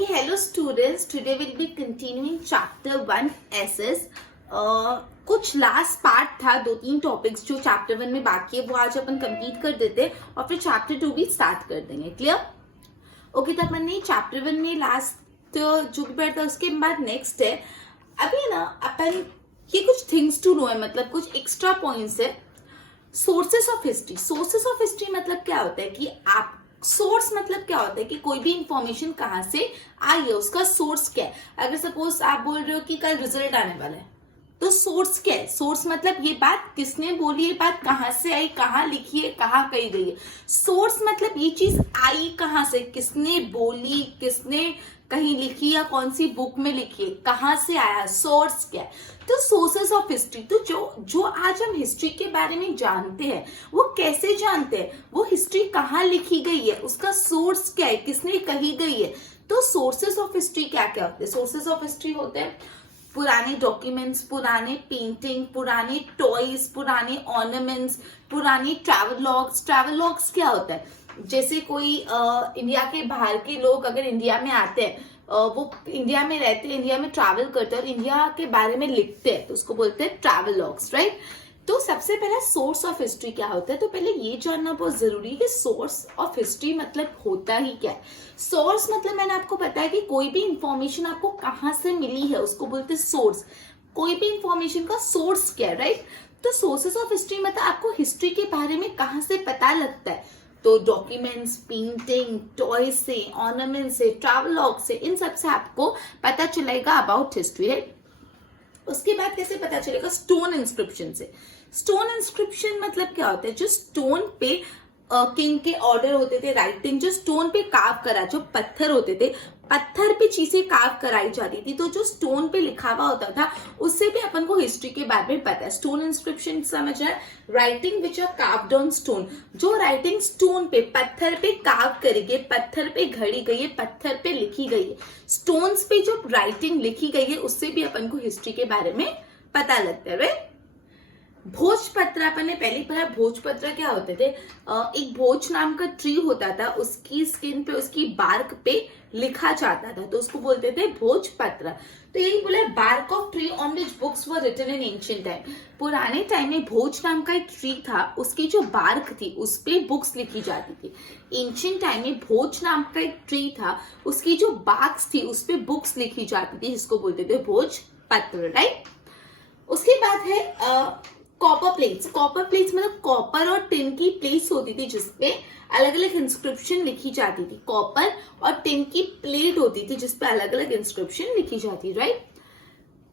Okay, hello students. Today we'll be continuing chapter 1 SS. कुछ last part था, 2-3 topics जो chapter 1 में बाकी है वो आज अपन कंप्लीट कर देते हैं और फिर चैप्टर 2 भी स्टार्ट कर देंगे. क्लियर? ओके, तो अपन ने चैप्टर 1 में लास्ट जो भी पढ़ा था उसके बाद नेक्स्ट है अभी ना अपन ये कुछ थिंग्स टू नो है, मतलब कुछ एक्स्ट्रा पॉइंट्स है. Sources of history. Sources of history मतलब क्या होता है कि आप सोर्स मतलब क्या होता है कि कोई भी इंफॉर्मेशन कहाँ से आई है, उसका सोर्स क्या है. अगर सपोज आप बोल रहे हो कि कल रिजल्ट आने वाला है तो सोर्स क्या है. सोर्स मतलब ये बात किसने बोली, ये बात कहाँ से आई, कहाँ लिखी है, कहाँ कही गई है. सोर्स मतलब ये चीज आई कहाँ से, किसने बोली, किसने कहीं लिखी या कौन सी बुक में लिखी है, कहाँ से आया, सोर्स क्या है. तो सोर्सेस ऑफ हिस्ट्री, तो जो आज हम हिस्ट्री के बारे में जानते हैं वो कैसे जानते हैं, वो हिस्ट्री कहाँ लिखी गई है, उसका सोर्स क्या है, किसने कही गई है. तो सोर्सेस ऑफ हिस्ट्री क्या क्या होते हैं. सोर्सेस ऑफ हिस्ट्री होते हैं पुराने डॉक्यूमेंट्स, पुराने पेंटिंग, पुराने टॉयज, पुराने ऑर्नामेंट्स, पुराने ट्रैवलॉग्स. ट्रैवलॉग्स क्या होता है, जैसे कोई इंडिया के बाहर के लोग अगर इंडिया में आते हैं, वो इंडिया में रहते हैं, इंडिया में ट्रैवल करते हैं और इंडिया के बारे में लिखते हैं तो उसको बोलते हैं ट्रैवलॉग्स, राइट. तो सबसे पहला सोर्स ऑफ हिस्ट्री क्या होता है, तो पहले ये जानना बहुत जरूरी है कि सोर्स ऑफ हिस्ट्री मतलब होता ही क्या है. सोर्स मतलब मैंने आपको बताया कि कोई भी इंफॉर्मेशन आपको कहाँ से मिली है उसको बोलते हैं सोर्स. कोई भी इंफॉर्मेशन का सोर्स क्या है, राइट. तो सोर्सेस ऑफ हिस्ट्री मतलब आपको हिस्ट्री के बारे में कहाँ से पता लगता है, तो डॉक्यूमेंट्स, पेंटिंग, टॉय से, ऑर्नामेंट से, ट्रैवलॉग से, इन सब से आपको पता चलेगा अबाउट हिस्ट्री, राइट. उसके बाद कैसे पता चलेगा, स्टोन इंस्क्रिप्शन से. स्टोन इंस्क्रिप्शन मतलब क्या होता है, जो स्टोन पे किंग के ऑर्डर होते थे, राइटिंग जो स्टोन पे कार्व करा, जो पत्थर होते थे, पत्थर पे चीजें कार्व कराई जाती थी, तो जो स्टोन पे लिखा हुआ होता था उससे भी अपन को हिस्ट्री के बारे में पता है. स्टोन इंस्क्रिप्शन समझ आए. Writing which are carved on stone, जो राइटिंग स्टोन पे, पत्थर पे कार्व करी गई, पत्थर पे घड़ी गई है, पत्थर पे लिखी गई है, स्टोन्स पे जो राइटिंग लिखी गई है उससे भी अपन को हिस्ट्री के बारे में पता लगता है, राइट. भोजपत्र अपन ने पहले पढ़ा. भोजपत्र क्या होते थे, एक भोज नाम का ट्री होता था, उसकी स्किन पे, उसकी बार्क पे लिखा जाता था तो उसको बोलते थे भोजपत्र. तो यही बोला, bark of tree on which books were written in ancient time. पुराने टाइम में भोज नाम का एक ट्री था, उसकी जो बार्क थी उस पे बुक्स लिखी जाती थी. एंशिएंट टाइम में भोज नाम का एक ट्री था, उसकी जो बार्क्स थी उस पे बुक्स लिखी जाती थी, जिसको बोलते थे भोजपत्र, राइट. उसके बाद है कॉपर प्लेट्स. कॉपर प्लेट्स मतलब कॉपर और टिन की प्लेट्स होती थी जिसपे अलग अलग इंस्क्रिप्शन लिखी जाती थी. कॉपर और टिन की प्लेट होती थी जिसपे अलग अलग इंस्क्रिप्शन लिखी जाती, राइट.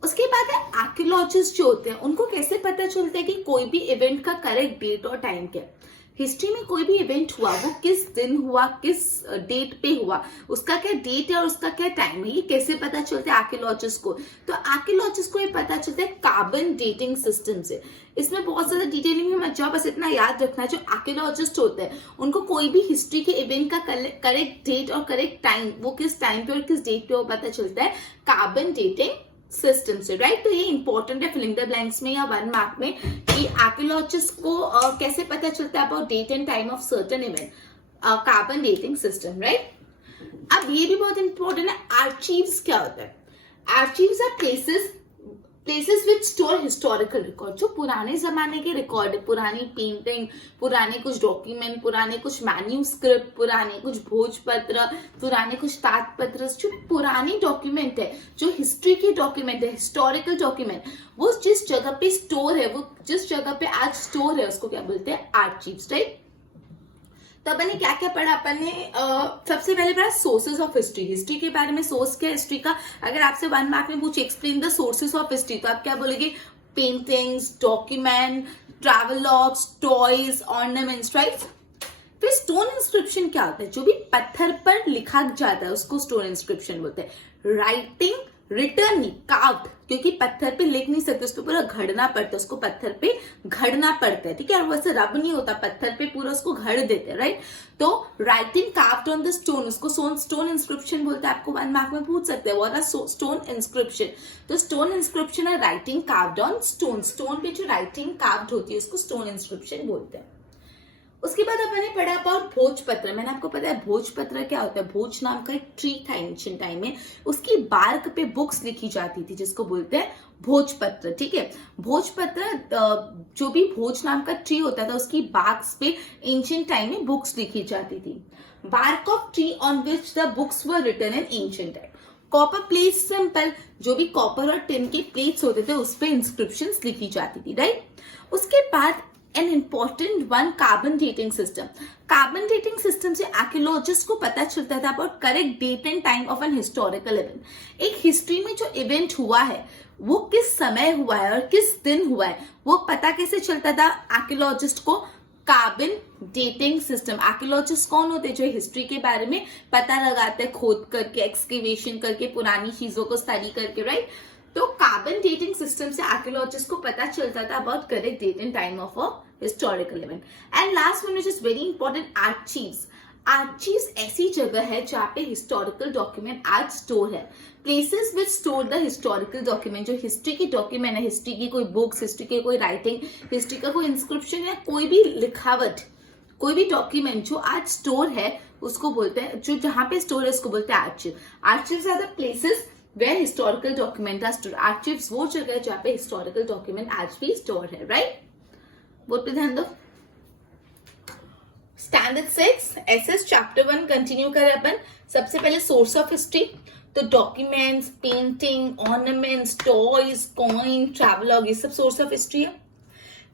उसके बाद है आर्कियोलॉजिस्ट जो होते हैं, उनको कैसे पता चलता है कि कोई भी इवेंट का करेक्ट डेट और टाइम क्या है. हिस्ट्री में कोई भी इवेंट हुआ वो किस दिन हुआ, किस डेट पे हुआ, उसका क्या डेट है और उसका क्या टाइम है, ये कैसे पता चलता है आर्कियोलॉजिस्ट को. तो आर्कियोलॉजिस्ट को ये पता चलता है कार्बन डेटिंग सिस्टम से. इसमें बहुत ज्यादा डिटेलिंग में मत जाओ, बस इतना याद रखना, जो आर्कियोलॉजिस्ट होते हैं उनको कोई भी हिस्ट्री के इवेंट का करेक्ट डेट और करेक्ट टाइम, वो किस टाइम पे और किस डेट पे वो पता चलता है कार्बन डेटिंग सिस्टम से, राइट. तो ये इंपॉर्टेंट है फिलिंग द ब्लैंक्स में या 1 मार्क में कि आर्कियोलॉजिस्ट को कैसे पता चलता है about date and time of certain event, carbon dating system, right. अब ये भी बहुत इंपॉर्टेंट है, आर्चीव्स क्या होता है. Archives are places which store historical record. जो पुराने जमाने के रिकॉर्ड है, पुरानी पेंटिंग, पुराने कुछ डॉक्यूमेंट, पुराने कुछ मैन्यूस्क्रिप्ट, पुराने कुछ भोजपत्र, पुराने कुछ ताटपत्र, जो पुरानी डॉक्यूमेंट है, जो हिस्ट्री की डॉक्यूमेंट है, हिस्टोरिकल डॉक्यूमेंट, वो जिस जगह पे स्टोर है, वो जिस जगह पे आज स्टोर है उसको क्या बोलते हैं, आर्चीव्स, राइट. तो अपन ने क्या क्या पढ़ा, अपन ने सबसे पहले पढ़ा सोर्सेज ऑफ हिस्ट्री. हिस्ट्री के बारे में सोर्स क्या है हिस्ट्री का. अगर आपसे 1 मार्क में पूछे explain the sources of history, तो आप क्या बोलेंगे, paintings, document, travelogues, toys, ornaments, right. फिर स्टोन इंस्क्रिप्शन क्या होता है, जो भी पत्थर पर लिखा जाता है उसको स्टोन इंस्क्रिप्शन बोलते हैं. राइटिंग रिटर्न नहीं, कार्व्ड, क्योंकि पत्थर पे लिख नहीं सकते, उसको पूरा घड़ना पड़ता है, उसको पत्थर पे घड़ना पड़ता है, ठीक है. वैसे रब नहीं होता, पत्थर पे पूरा उसको घड़ देते हैं, राइट. तो writing carved on the stone, उसको स्टोन इंस्क्रिप्शन बोलते हैं. आपको 1 मार्क में पूछ सकते हैं, व्हाट आर स्टोन इंस्क्रिप्शन. तो स्टोन इंस्क्रिप्शन है writing carved on stone. Stone पे जो राइटिंग कार्व्ड होती है उसको स्टोन इंस्क्रिप्शन बोलते हैं. उसके बाद अपन ने पढ़ा अबाउट भोजपत्र। मैंने आपको पता है भोजपत्र क्या होता है। भोज नाम का एक ट्री था एंशिएंट टाइम में, उसकी बार्क पे बुक्स लिखी जाती थी जिसको बोलते हैं भोजपत्र। ठीक है, भोजपत्र जो भी भोज नाम का ट्री होता था उसकी बार्क्स पे एंशिएंट टाइम में बुक्स लिखी जाती थी। Bark of tree on which the books were written in ancient time. Copper plates simple, जो भी कॉपर और टिन के प्लेट्स होते थे उस पे इंस्क्रिप्शंस लिखी जाती थी, राइट। उसके बाद an important one, carbon dating system. Carbon dating system से आर्कियोलॉजिस्ट को पता चलता था about correct date and time of an historical event. एक हिस्ट्री में जो इवेंट हुआ है वो किस समय हुआ है और किस दिन हुआ है वो पता कैसे चलता था आर्कियोलॉजिस्ट को। Carbon dating system. आर्कियोलॉजिस्ट कौन होते हैं, जो हिस्ट्री के बारे में पता लगाते हैं, खोद करके, एक्सकेवेशन करके, पुरानी चीजों को स्टडी करके, राइट। तो कार्बन डेटिंग सिस्टम से आर्कियोलॉजिस्ट को पता चलता था about correct date and time of a historical event. And last one which is very important, archives. Archives ऐसी जगह है जहाँ पे हिस्टोरिकल डॉक्यूमेंट आज स्टोर है। Places which store the historical document, जो हिस्ट्री की डॉक्यूमेंट है, हिस्ट्री की कोई बुक्स, हिस्ट्री की कोई राइटिंग, हिस्ट्री का कोई इंस्क्रिप्शन या कोई भी लिखावट, कोई भी डॉक्यूमेंट जो आज स्टोर है उसको बोलते हैं, जो जहां पे स्टोर है उसको बोलते हैं archive. Archives are the places where historical document are store. Archives वो जगह है जहाँ पे हिस्टोरिकल डॉक्यूमेंट आज भी स्टोर है, राइट। बोर्ड पे ध्यान दो। स्टैंडर्ड 6 एसएस चैप्टर 1 कंटिन्यू करें अपन। सबसे पहले सोर्स ऑफ हिस्ट्री, तो documents, painting, ornaments, toys, coin, travelogue, ये सब सोर्स ऑफ हिस्ट्री है।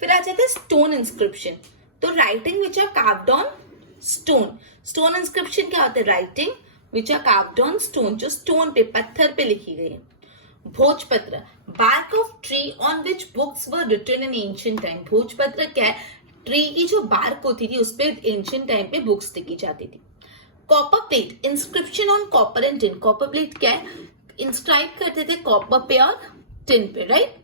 फिर आ जाता है स्टोन इंस्क्रिप्शन, तो writing which are carved on stone. Stone inscription क्या होता है, writing which are carved on stone, जो स्टोन पे, पत्थर पे लिखी गई है। भोजपत्र, bark of tree on which books were written in ancient time. भोजपत्र क्या है, ट्री की जो बार्क होती थी उस पे एंशिएंट टाइम पे बुक्स लिखी जाती थी। Copper plate, inscription on copper and tin. Copper plate क्या है, इंस्क्राइब करते थे कॉपर पे और टिन पे, राइट।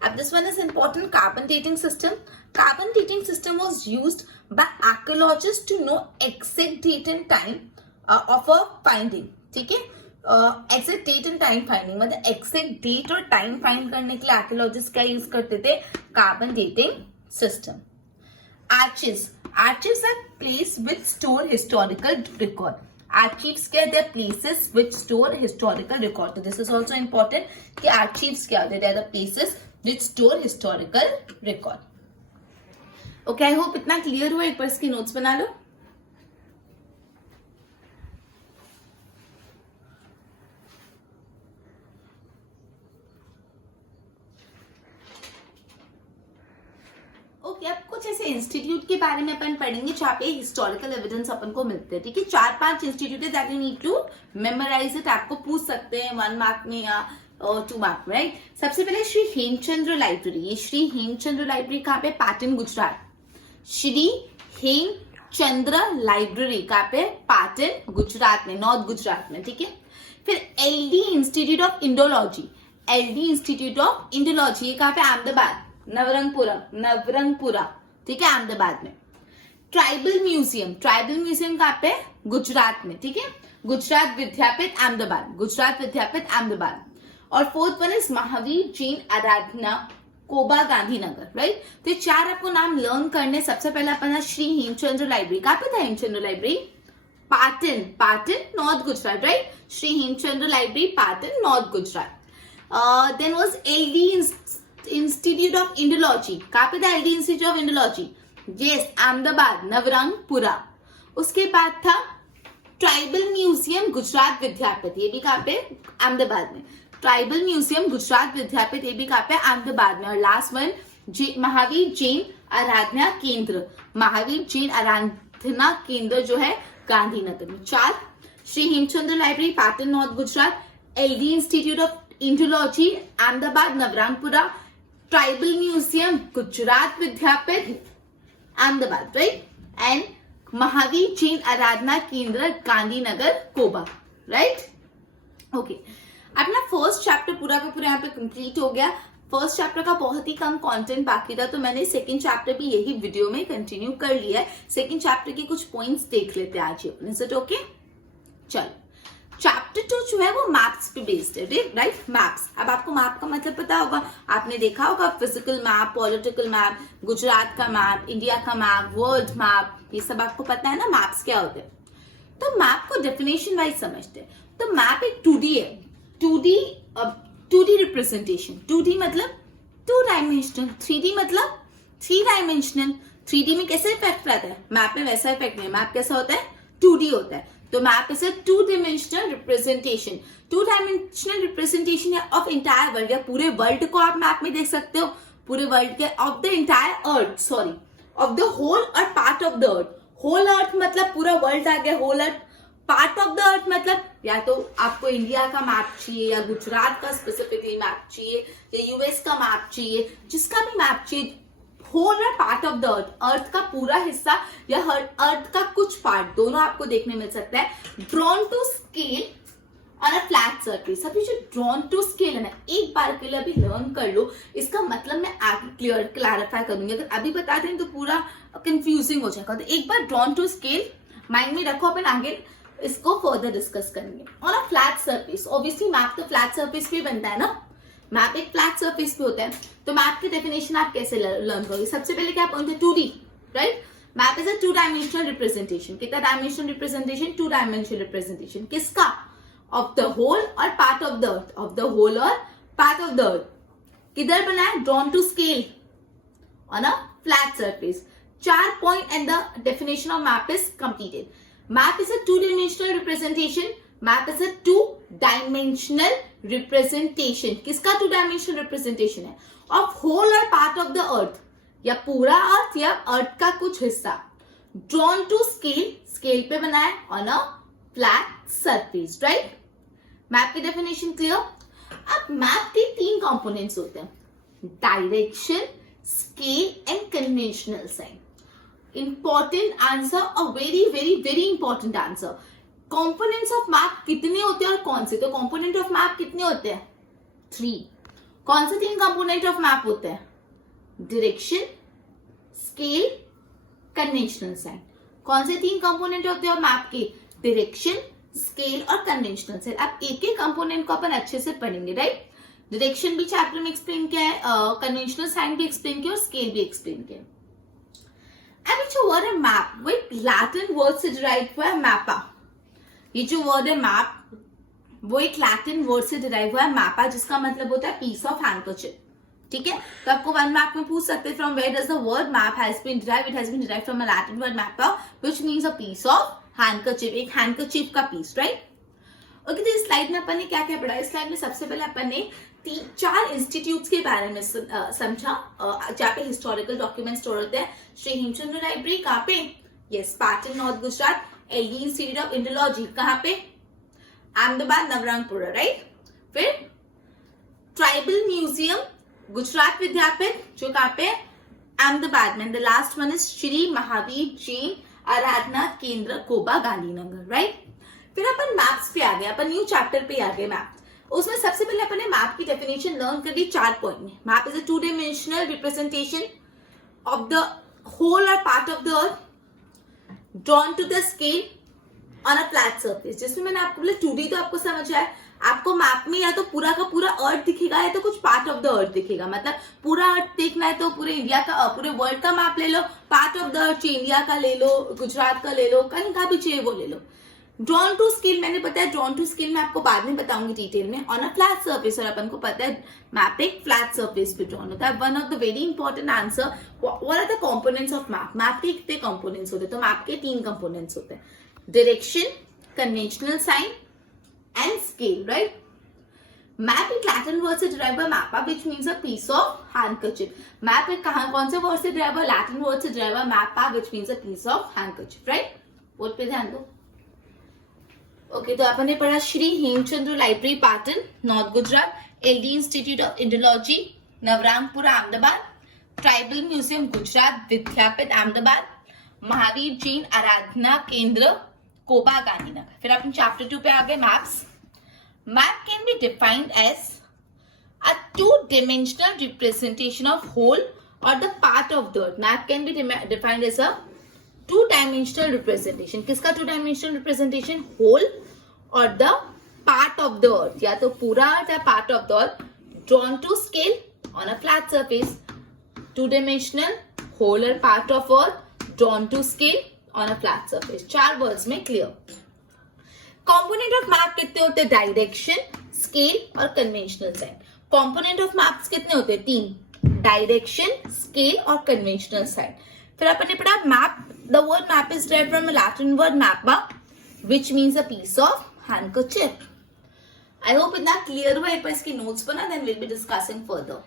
अब this one is important, carbon dating system. Carbon dating system was used by archaeologist to know exact date and time of a finding. ठीक है, exact date and time finding, मतलब exact date और time find करने के लिए archaeologist क्या use करते थे, carbon dating system. Archives, archives are place which store historical record. Archives क्या है, places which store historical record. This is also important कि आर्चिव्स क्या होते हैं, places which store historical record. Okay, I hope इतना क्लियर हुआ। एक बार इसकी नोट्स बना लो। ओके, अब कुछ ऐसे इंस्टीट्यूट के बारे में अपन पढ़ेंगे जहाँ पे हिस्टोरिकल एविडेंस अपन को मिलते हैं। ठीक है, 4-5 इंस्टीट्यूट है that you need to memorise it. आपको पूछ सकते हैं 1 मार्क में या 2 मार्क में, राइट। सबसे पहले श्री हेमचंद्र लाइब्रेरी। ये श्री हेमचंद्र लाइब्रेरी कहाँ पे, पाटन, गुजरात। श्री हेमचंद्र लाइब्रेरी कहाँ पे, पाटन, गुजरात में, नॉर्थ गुजरात में। ठीक है, फिर LD institute of Indology. LD institute of Indology ये कहाँ पे, अहमदाबाद, नवरंगपुरा। ठीक है, अहमदाबाद में। ट्राइबल म्यूजियम, ट्राइबल म्यूजियम कहाँ पे, गुजरात में। ठीक है, गुजरात विद्यापीठ अहमदाबाद, गुजरात विद्यापीठ अहमदाबाद। और fourth one is Mahavir Jain Aradhana Koba, Gandhinagar, right. तो ये 4 आपको नाम लर्न करने। सबसे पहले अपन श्री हेमचंद्र लाइब्रेरी, कहाँ पे था Hemchandra library, Patan, north Gujarat, right. Shri Hemchandra library, Patan, north Gujarat. Then was LD institute of Indology, कहाँ पे था LD institute of Indology, yes, Ahmedabad, Navrangpura. उसके बाद था ट्राइबल म्यूजियम गुजरात विद्यापीठ, ये भी कहाँ पे, अहमदाबाद में। ट्राइबल म्यूजियम गुजरात विद्यापीठ, ये भी कहाँ पे, अहमदाबाद में। और लास्ट वन महावीर जैन आराधना केंद्र, महावीर जैन आराधना केंद्र जो है गांधीनगर में। 4 Shri Hemchandra library, Patan, north Gujarat. LD institute of Indology, Ahmedabad, Navrangpura. Tribal museum Gujarat Vidyapith, Ahmedabad, right. And Mahavir Jain Aradhana Kendra Gandhinagar, Koba, right. Okay, अपना फर्स्ट चैप्टर पूरा का पूरा यहाँ पे कंप्लीट हो गया। फर्स्ट चैप्टर का बहुत ही कम कंटेंट बाकी था, तो मैंने सेकंड चैप्टर भी यही वीडियो में कंटिन्यू कर लिया है। सेकंड चैप्टर के कुछ पॉइंट्स देख लेते हैं आज ही अपन। Is it okay? चलो, चैप्टर 2 जो है वो मैप्स पे बेस्ड है, राइट? मैप्स। अब आपको मैप का मतलब पता होगा, आपने देखा होगा physical map, political map, Gujarat का मैप, इंडिया का मैप, वर्ल्ड मैप, ये सब आपको पता है ना मैप्स क्या होते हैं। तो मैप को डेफिनेशन वाइज समझते हैं। तो मैप एक 2D है, 2D रिप्रेजेंटेशन। 2D मतलब 2 डायमेंशनल, 3D मतलब 3 डायमेंशनल। 3D में कैसे इफेक्ट रहता है, मैप में वैसा इफेक्ट नहीं। मैप कैसा होता है, 2D होता है। तो map is a 2 dimensional representation. 2 dimensional representation of entire world, या पूरे वर्ल्ड को आप मैप में देख सकते हो, पूरे वर्ल्ड के, of the entire earth, sorry, of the whole और part of the earth. Whole earth मतलब पूरा वर्ल्ड आ गया, whole earth. Part of the earth मतलब या तो आपको इंडिया का मैप चाहिए, या गुजरात का स्पेसिफिकली मैप चाहिए, या यूएस का मैप चाहिए, जिसका भी मैप चाहिए। होल और पार्ट ऑफ द अर्थ, अर्थ का पूरा हिस्सा या अर्थ का कुछ पार्ट, दोनों आपको देखने मिल सकता है। Drawn to scale on a flat surface. अभी जो ड्रॉन टू स्केल है ना, एक बार के लिए अभी लर्न कर लो, इसका मतलब मैं आगे क्लैरिफाई करूंगी। अगर अभी बता दें तो पूरा कंफ्यूजिंग हो जाएगा। तो एक बार ड्रॉन टू स्केल माइंड में रखो, अपन आगे इसको फर्दर डिस्कस करेंगे। On a flat surface, obviously map तो फ्लैट सरफेस पे बनता है ना, मैप एक फ्लैट सरफेस पे होता है। तो मैप की डेफिनेशन आप कैसे लर्न करोगे? सबसे पहले क्या पॉइंट है, 2D, right? Map is a 2 dimensional representation. कितना डायमेंशनल रिप्रेजेंटेशन? 2 dimensional representation. किसका? ऑफ द होल और part of the earth, of the whole और पार्ट ऑफ द अर्थ। किधर बना है? Drawn to scale on a flat surface. 4 point and the definition of map is completed. Map is a 2-dimensional representation. Map is a 2-dimensional representation. किसका 2-dimensional representation है? Of whole or part of the earth, या पूरा earth या अर्थ का कुछ हिस्सा। Drawn to scale, scale पे बना है on a flat surface, right? Map की डेफिनेशन क्लियर? अब मैप के 3 कंपोनेंट्स होते हैं, direction, scale and conventional sign. Important answer, a very very very important answer. Components of map कितने होते हैं और कौन से? तो कंपोनेंट ऑफ मैप कितने होते हैं? 3। कौन से 3 कंपोनेंट ऑफ मैप होते हैं? Direction, scale, conventional sign. कौन से 3 कंपोनेंट होते हैं मैप के? डायरेक्शन, स्केल और कन्वेंशनल साइन। अब एक एक कंपोनेंट को अपन अच्छे से पढ़ेंगे, राइट? डायरेक्शन भी चैप्टर में एक्सप्लेन किया है, कन्वेंशनल साइन भी एक्सप्लेन किया और स्केल भी एक्सप्लेन किया। अभी जो वर्ड है मैप, वो एक लैटिन वर्ड से डिराइव हुआ है, मैपा। ये जो वर्ड है मैप, वो एक लैटिन वर्ड से डिराइव हुआ है, मैपा, जिसका मतलब होता है पीस ऑफ हैंडकरचिप। ठीक है, तो आपको 1 मार्क में पूछ सकते हैं, from where does the word map has been derived? It has been derived from a Latin word mappa, which means a piece of handkerchief, एक हैंडकरचिप का पीस, राइट? ओके, तो इस स्लाइड में अपन ने क्या क्या पढ़ा? इस स्लाइड में सबसे पहले अपन ने 4 इंस्टीट्यूट्स के बारे में समझा, जहाँ पे हिस्टोरिकल डॉक्यूमेंट स्टोर होते हैं। श्री हेमचंद्र लाइब्रेरी कहाँ पे? Yes, Patan, north Gujarat. LD institute of Indology कहाँ पे? अहमदाबाद, नवरंगपुरा, राइट? फिर ट्राइबल म्यूजियम, गुजरात विद्यापीठ, जो कहाँ पे? अहमदाबाद में। The last one is Shri Mahavir Jain Aradhana Kendra, Koba, Gandhinagar, right? फिर अपन मैप्स पे आ गए, अपन न्यू चैप्टर पे आ गए, मैप। उसमें सबसे पहले अपन ने मैप की डेफिनेशन लर्न कर ली 4 पॉइंट में। Map is a 2 dimensional representation of the whole और part of the earth, drawn to the scale on a flat surface. जिसमें मैंने आपको बोला 2D तो आपको समझ आया, आपको मैप में या तो पूरा का पूरा अर्थ दिखेगा या तो कुछ पार्ट ऑफ द अर्थ दिखेगा। मतलब पूरा अर्थ देखना है तो पूरे इंडिया का, पूरे वर्ल्ड का मैप ले लो, part of the earth India का ले लो, गुजरात का ले लो, कहीं का भी चाहिए वो ले लो। ड्रॉन टू स्केल मैंने बताया, ड्रॉन टू स्केल मैं आपको बाद में बताऊंगी डिटेल में, ऑन अ फ्लैट सरफेस। और अपन को पता है मैप एक फ्लैट सरफेस पे ड्रॉन होता है। One of the very important answer, what are the components of map? Map के कितने कंपोनेंट्स होते हैं? तो मैप के 3 कंपोनेंट्स होते हैं, direction, conventional sign and scale, right? Map एक लैटिन वर्ड से डिराइव हुआ, mappa, which means a piece of handkerchief. Map एक कौन से वर्ड से डिराइव हुआ? लैटिन वर्ड से डिराइव हुआ, mappa, which means a piece of handkerchief, right? Board पे ध्यान दो। ओके, तो अपन ने पढ़ा Shri Hemchandra library, Patan, north Gujarat. LD institute of Indology, Navrangpura, Ahmedabad. Tribal museum, Gujarat Vidyapith, Ahmedabad. Mahavir Jain Aradhana Kendra, Koba, Gandhinagar. फिर अपन चैप्टर 2 पे आ गए, maps. Map can be defined as a 2-dimensional representation of whole or the part of the earth. Map can be defined as a 2-dimensional representation. किसका 2-dimensional representation? Whole or the part of the earth, या तो पूरा earth या part of the earth, drawn to scale on a flat surface. Two dimensional, whole और part of earth, drawn to scale on a flat surface. 4 words में clear. Component of map कितने होते हैं? Direction, scale और conventional sign. Component of maps कितने होते हैं? 3. Direction, scale और कन्वेंशनल साइन. फिर अपन ने पढ़ा map. The word map is derived from a Latin word mappa, which means a piece of handkerchief. I hope इतना क्लियर हुआ. एक बार इसकी नोट्स बना, then we'll be discussing further.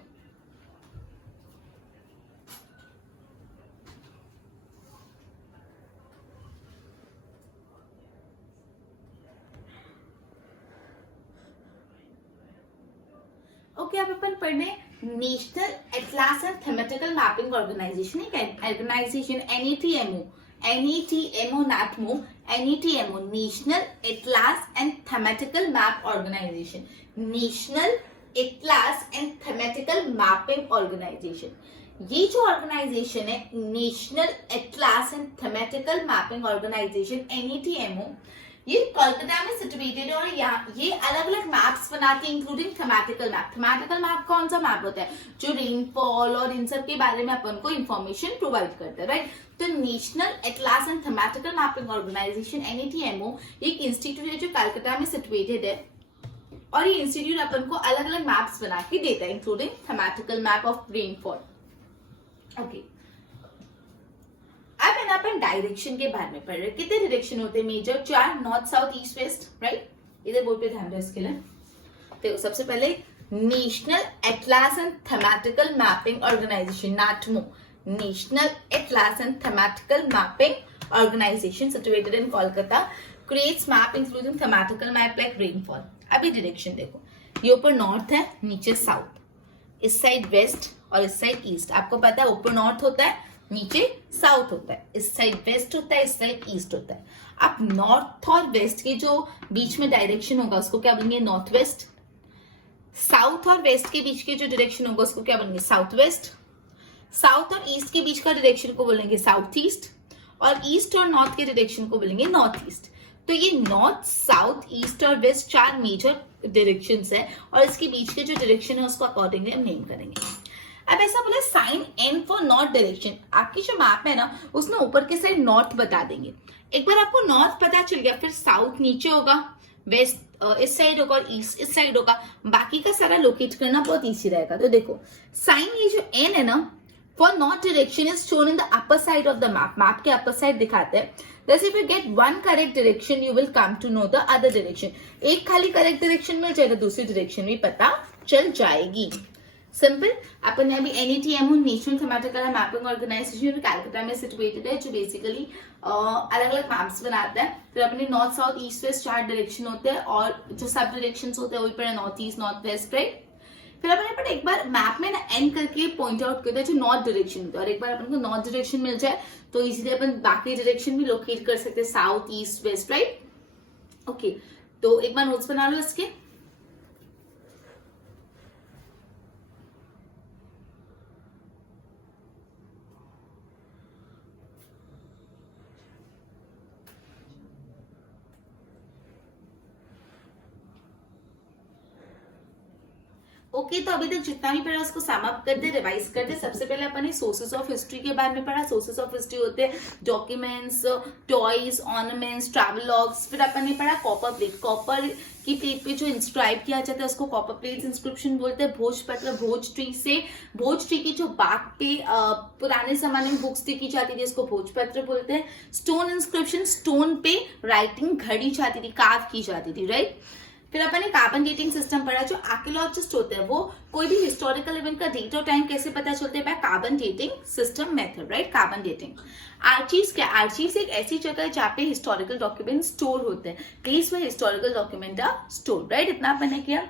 Okay, अब अपन पढ़ने national atlas and thematic mapping organisation. एक organisation NETMO NATMO, national atlas and thematic map organisation. National atlas and thematic mapping organisation. ये जो ऑर्गेनाइजेशन है national atlas and thematic mapping organisation NETMO, ये कोलकाता में situated है और ये अलग अलग मैप्स बनाते हैं including thematic map. Thematical map कौन सा मैप होता है? जो रेनफॉल और इन सब के बारे में अपन को इंफॉर्मेशन प्रोवाइड करता है, राइट. तो national atlas and thematic mapping organisation NETMO एक इंस्टीट्यूट है जो कोलकाता में सिचुएटेड है और ये इंस्टीट्यूट अपन को अलग अलग मैप्स बना के देता है including thematic map of rainfall. Okay, अब है ना अपन डायरेक्शन के बारे में पढ़ रहे. कितने डायरेक्शन होते हैं major? 4. North, south, east, west, right. इधर बोर्ड पे ध्यान दो इसके लिए. देखो, सबसे पहले national atlas and thematic mapping organisation NATMO, national atlas and thematic mapping organisation situated in Kolkata, creates map including thematic map like rainfall. अभी डायरेक्शन देखो, ये ऊपर नॉर्थ है, नीचे साउथ, इस साइड वेस्ट और इस साइड ईस्ट. आपको पता है ऊपर नॉर्थ होता है, नीचे साउथ होता है, इस साइड वेस्ट होता है, इस साइड ईस्ट होता है. अब नॉर्थ और वेस्ट के जो बीच में डायरेक्शन होगा उसको क्या बोलेंगे? North west. साउथ और वेस्ट के बीच के जो डायरेक्शन होगा उसको क्या बोलेंगे? South west. साउथ और ईस्ट के बीच का डायरेक्शन को बोलेंगे साउथ ईस्ट और ईस्ट और नॉर्थ के डायरेक्शन को बोलेंगे नॉर्थ ईस्ट. तो ये नॉर्थ, साउथ, ईस्ट और वेस्ट 4 मेजर डायरेक्शंस है और इसके बीच के जो डायरेक्शन है उसको अकॉर्डिंगली हम नेम करेंगे. अब ऐसा बोला sign N for north direction. आपकी जो मैप है ना उसमें ऊपर के साइड नॉर्थ बता देंगे. एक बार आपको नॉर्थ पता चल गया, फिर साउथ नीचे होगा, वेस्ट इस साइड होगा और ईस्ट इस साइड होगा. बाकी का सारा लोकेट करना बहुत इजी रहेगा. तो देखो, साइन ये जो N है ना for north direction is shown in the upper side of the map. Map के अपर साइड दिखाते हैं. Thus, if you get one correct direction, you will come to know the other direction. एक खाली correct direction मिल जाएगा, दूसरी direction भी पता चल जाएगी. सिंपल. अपन ने अभी NETMO national thematic mapping organisation Calcutta में सिचुएटेड है जो बेसिकली अलग अलग मैप्स बनाता है. फिर अपने north, south, east, west 4 direction होते हैं और जो सब डायरेक्शन होते हैं वही पर north east, north west, right. फिर अपन पर एक बार मैप में ना N करके पॉइंट आउट करते हैं जो नॉर्थ डायरेक्शन होता है और एक बार अपन को नॉर्थ डायरेक्शन मिल जाए तो इजीली अपन बाकी डायरेक्शन भी लोकेट कर सकते हैं, south, east, west, right. Okay, तो एक बार नोट्स बना लो इसके. ओके, तो अभी तक जितना भी पढ़ा उसको सम अप करते, रिवाइज करते. सबसे पहले अपन ने सोर्सेस ऑफ हिस्ट्री के बारे में पढ़ा. सोर्सेस ऑफ हिस्ट्री होते हैं डॉक्यूमेंट्स, टॉयज, ऑर्नामेंट्स, ट्रैवलॉग्स. फिर अपन ने पढ़ा कॉपर प्लेट. कॉपर की प्लेट पे जो इंस्क्राइब किया जाता है उसको कॉपर प्लेट इंस्क्रिप्शन बोलते हैं. भोजपत्र, भोज ट्री की जो बाग पे पुराने जमाने में बुक्स लिखी जाती थी उसको भोजपत्र बोलते हैं. स्टोन इंस्क्रिप्शन, स्टोन पे राइटिंग घड़ी जाती थी, कार्व की जाती थी, राइट. फिर अपन ने कार्बन डेटिंग सिस्टम पढ़ा. जो आर्कियोलॉजिस्ट होते हैं वो कोई भी हिस्टोरिकल इवेंट का डेट और टाइम कैसे पता चलते हैं? By carbon dating system method, right. Carbon dating. Archives क्या? आर्चीव्स एक ऐसी जगह है जहाँ पे हिस्टोरिकल डॉक्यूमेंट स्टोर होते हैं. प्लेस में historical document are store, right. इतना अपन ने किया.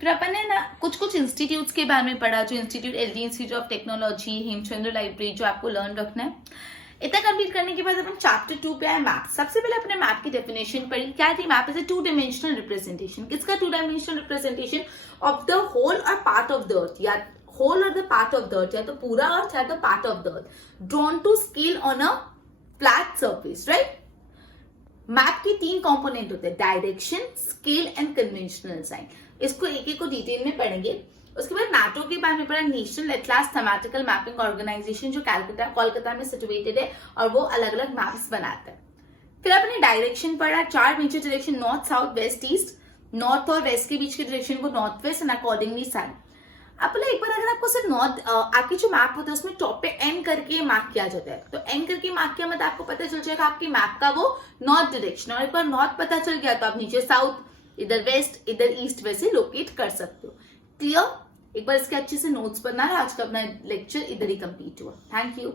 फिर अपन ने ना कुछ इंस्टीट्यूट्स के बारे में पढ़ा. जो institute LD institute of technology, Hemchandra library, जो आपको लर्न रखना है. इतना कंप्लीट करने के बाद अपन चैप्टर 2 पे आए, मैप. सबसे पहले अपने मैप की डेफिनेशन पढ़ी. क्या थी? Map is a 2 dimensional representation. किसका 2 dimensional representation? Of the whole और पार्ट ऑफ द अर्थ. या होल और the part of the earth, या तो पूरा अर्थ या तो part of the earth, drawn to scale on a flat surface, right. Map के 3 कंपोनेंट होते हैं, direction, scale and conventional sign. इसको एक एक को डिटेल में पढ़ेंगे। उसके बाद मैटो के बारे में पढ़ा, national atlas thematical mapping organisation जो कोलकाता में सिचुएटेड है और वो अलग अलग मैप्स बनाता है। फिर आपने डायरेक्शन पढ़ा, 4 major direction, north, south, west, east. North और वेस्ट के बीच के डायरेक्शन को north west and accordingly sign. अब एक बार अगर आपको सिर्फ नॉर्थ आपके जो मैप होता है उसमें टॉप पे एन करके मार्क किया जाता है, तो एन करके मार्क किया मतलब आपको पता चल जाएगा आपके मैप का वो नॉर्थ डायरेक्शन। और एक बार नॉर्थ पता चल गया तो आप नीचे साउथ, इधर वेस्ट, इधर ईस्ट वैसे लोकेट कर सकते हो। क्लियर? एक बार इसके अच्छे से नोट्स बनाना। आज का अपना लेक्चर इधर ही कंप्लीट हुआ। Thank you.